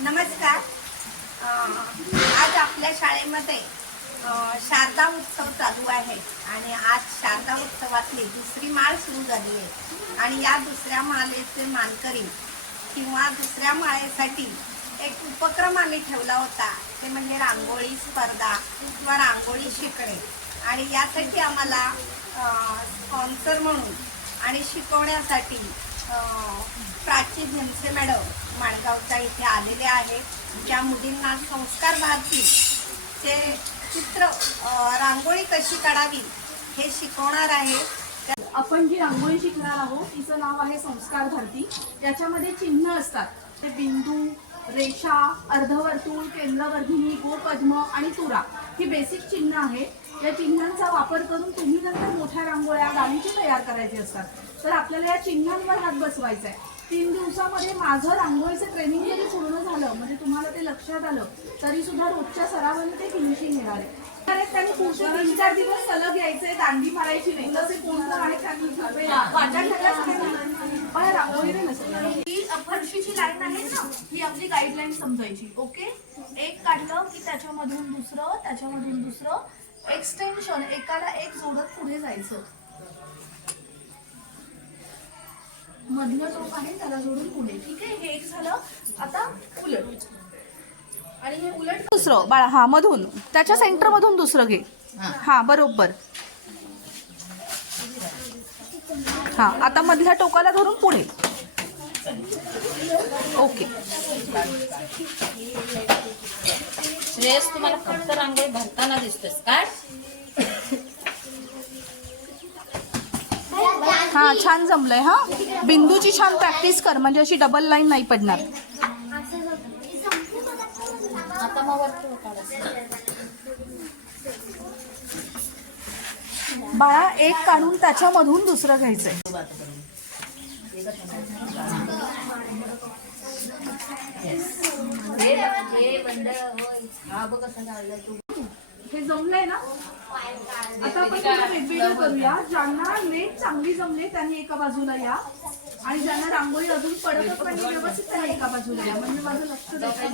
नमस्कार. आज आपल्या शाळेमध्ये शारदा उत्सव चालू आहे आणि आज शारदा उत्सवातली दुसरी माळ सुरू झाली आहे आणि या दुसऱ्या माळेचे मानकरी किंवा दुसऱ्या माळेसाठी एक उपक्रम आम्ही ठेवला होता, ते म्हणजे रांगोळी स्पर्धा किंवा रांगोळी शिकणे. आणि यासाठी आम्हाला स्पॉन्सर म्हणून आणि शिकवण्यासाठी प्राची झेमसे मॅडम माणगावच्या इथे आलेले आहेत. ज्या मुलींना संस्कार भारती ते चित्र रांगोळी कशी काढावी हे शिकवणार आहे. आपण जी रांगोळी शिकणार आहोत तिचं नाव आहे संस्कार भारती. त्याच्यामध्ये चिन्ह असतात, ते बिंदू, रेषा, अर्धवर्तुळ, केंद्रवर्धिनी, गोपद्म आणि तुरा ही बेसिक चिन्ह आहे. या चिन्हांचा वापर करून तुम्ही नंतर मोठ्या रांगोळ्या गावीची तयार करायची असतात. तर आपल्याला या चिन्हांवर हात बसवायचा आहे. 3 दिवसामध्ये माझं रांगोळीचं ट्रेनिंग जरी पूर्ण झालं, म्हणजे तुम्हाला ते लक्षात आलं, तरी सुद्धा रोजच्या सरावाने ते फिनिशिंग येणार आहे. तर त्यांनी पुढचे 3-4 दिवस सलग यायचे, दांडी मारायची नाही. तसे कोण तर आहे त्यांनी पण रांगोळीने नसतं. ही फरशीची लाईन आहे ना, ही आपली गाईडलाईन समजायची. ओके, एक काढलं की त्याच्यामधून दुसरं, त्याच्यामधून दुसरं, एक्सटेन्शन एकाला एक जोडत पुढे जायचं. मधलं टोक आहे त्याला जोडून पुढे. ठीक आहे, हे एक झालं. आता उलट आणि हे उलट दुसरं बाळा. हा, मधून त्याच्या सेंटर मधून दुसरं घे. हा, बरोबर. हा, आता मधल्या टोकाला धरून पुढे. ओके. श्रेयस, तुम्हाला फक्त रांगोळी भरताना दिसतेस काय? हा, छान जमलंय. हा, बिंदूची छान प्रॅक्टिस कर, म्हणजे अशी डबल लाईन नाही पडणार. आता मग वरती बाळा, एक काढून त्याच्यामधून दुसरं घ्यायचंय. हे जमलंय ना? आता आपण वेगवेगळं करूया. ज्यांना लेट चांगली जमले त्यांनी एका बाजूला या आणि ज्यांना रांगोळी अजून पडतच नाही व्यवस्थित त्यांनी एका बाजूला या. म्हणजे माझं लक्ष द्यायचं.